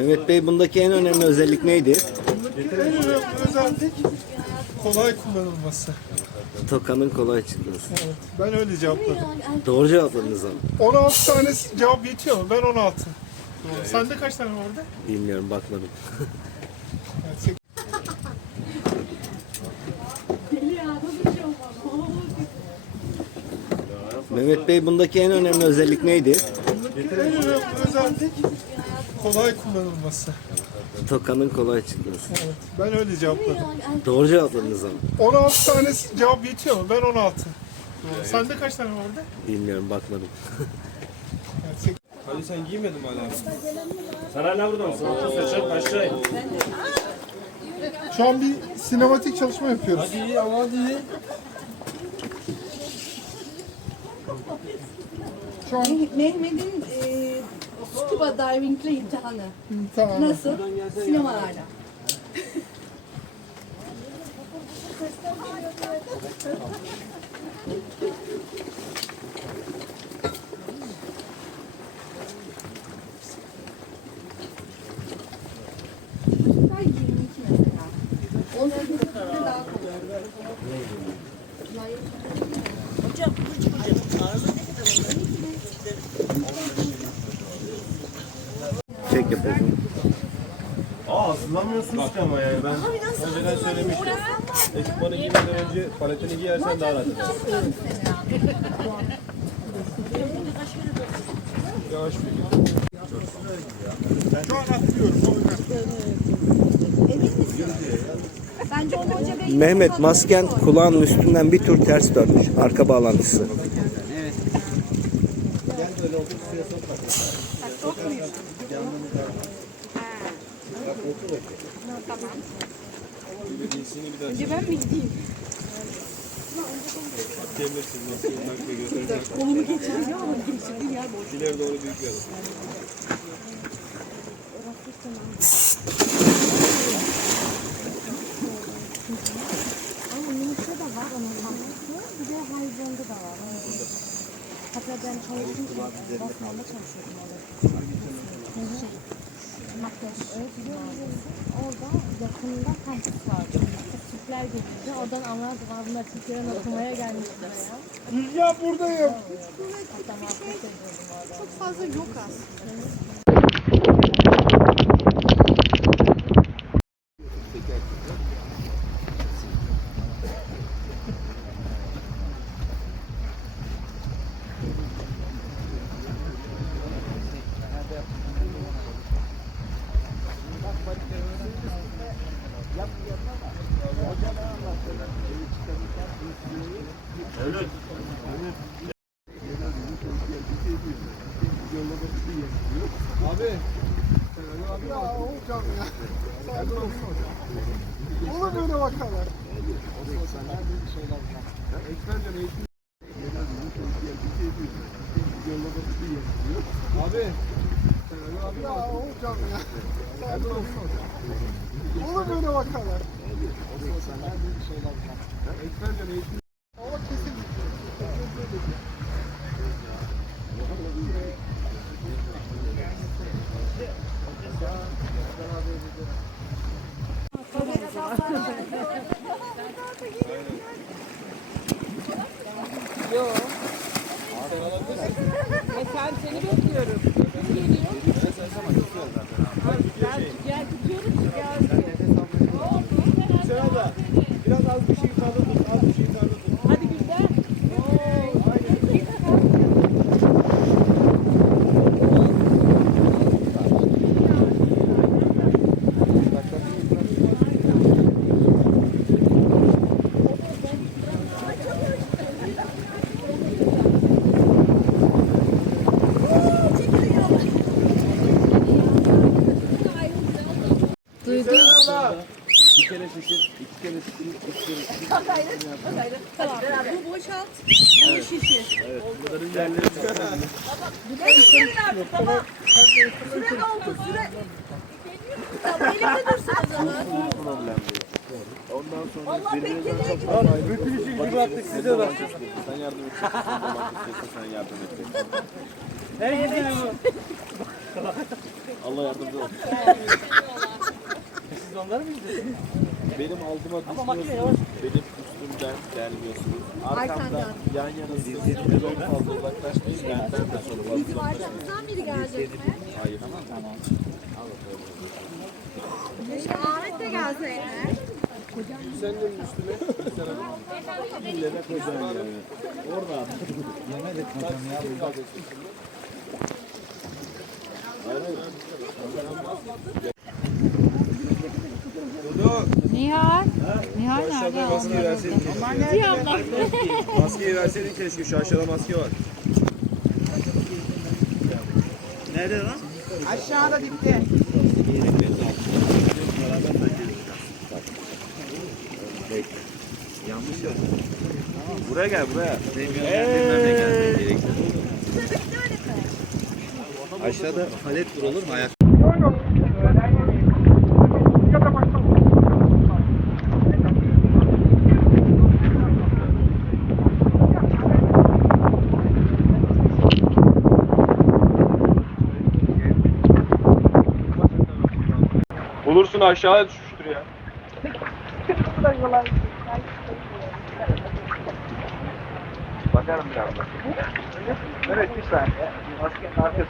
Mehmet Bey bundaki en önemli özellik neydi? En önemli özellik kolay kullanılması. Tokanın kolay çıkması. Evet, ben öyle cevapladım. Doğru cevapladınız ama. 16 tane cevap yetiyor mu? Ben 16. Sende kaç tane vardı? Bilmiyorum bakmadım. Evet, Mehmet Bey bundaki en önemli özellik neydi? en önemli özellik kolay kullanılması. Tokanın kolay çıkması. Evet, ben öyle cevapladım. Doğru cevapladınız ama. 16 tane cevap yetiyor mu? Ben 16. Sende kaç tane vardı? Bilmiyorum bakmadım. Evet, Ali sen giymedin hala? Sen hala burada mısın? Otur seçen aşağı in. Şu an bir sinematik çalışma yapıyoruz. Hadi iyi ama hadi. Şu an Mehmet'in e, scuba diving'le imtihanı. tamam. Nasıl? Sinemalarda. Çocuklar 22 mesela. 18 yaşında daha kolay. Çek yapalım. Aa hazırlanmıyorsunuz ki ama yani ben önceden söylemiştim. Ekipmanı giymeden önce paletini giyersen daha rahat edersin. Yavaş bir Şu an atlıyorum. Mehmet masken kulağının üstünden bir tur ters dönmüş. Arka bağlantısı. Önce ben mi gideyim? Kemirsin nasıl nakle götürürsen. Kolumu geçirdim ama geçirdim ya boş. İleri doğru büyük adım. Ama minikte de var onun hamlesi. Bir de hayvanda da var. Hatta ben çalışırken Basman'da çalışıyordum orada. Makyaj. Evet biliyor? Orada yakında kampüs var. Türkler gelirdi. Oradan Anadolu Duvarı'nda Türklerin okumaya gelmişler ya. Buradayım. Hatta muhabbet ediyordum orada. Çok fazla yok aslında. Abi. Ya hocam ya. Sakin olsun. Olur böyle vakalar. Abi. Ya hocam ya. Sakin olsun. Olur böyle vakalar. Ama Ben seni bekliyorum. Kim geliyor? Ben gel tutuyorum Bir kere şişir, iki kere şişir, üç kere şişir. Tamam. Bu boşalt. Bu şişir. Evet, bunların yerleri çıkartalım. Tamam. Süre doldu. Süre. Tamam elimde dursun o zaman. Problem değil. Ondan sonra Allah beklediği gibi. faydalı. Bütün işi gücü bıraktık size de bırakacağız. Sen yardım edeceksin. Sen bak yardım edeceksin. Herkese bu. Allah yardımcı olsun. Siz onlar mıydınız? Benim altıma düşüyorsunuz. Benim üstümden gelmiyorsunuz. Arkamdan yan yanasınız. Çok fazla uzaklaşmayın. Benden de sonra fazla uzaklaşmayın. Biri gelecek mi? Hayır. Tamam. Ahmet de gelseydi. Sen de üstüne millete koyacaksın yani. Orada. Yemedik hocam ya. Nihal. Nihal nerede? Maskeyi verseydin keşke. Maskeyi verseydin keşke. Şu aşağıda maske var. Aşağıda dipte. Buraya gel buraya. Aşağıda palet dur olur mu ayak? Bulursun aşağıya düşmüştür ya. Bakarım birazdan. Evet bir saniye. Maskenin arkası.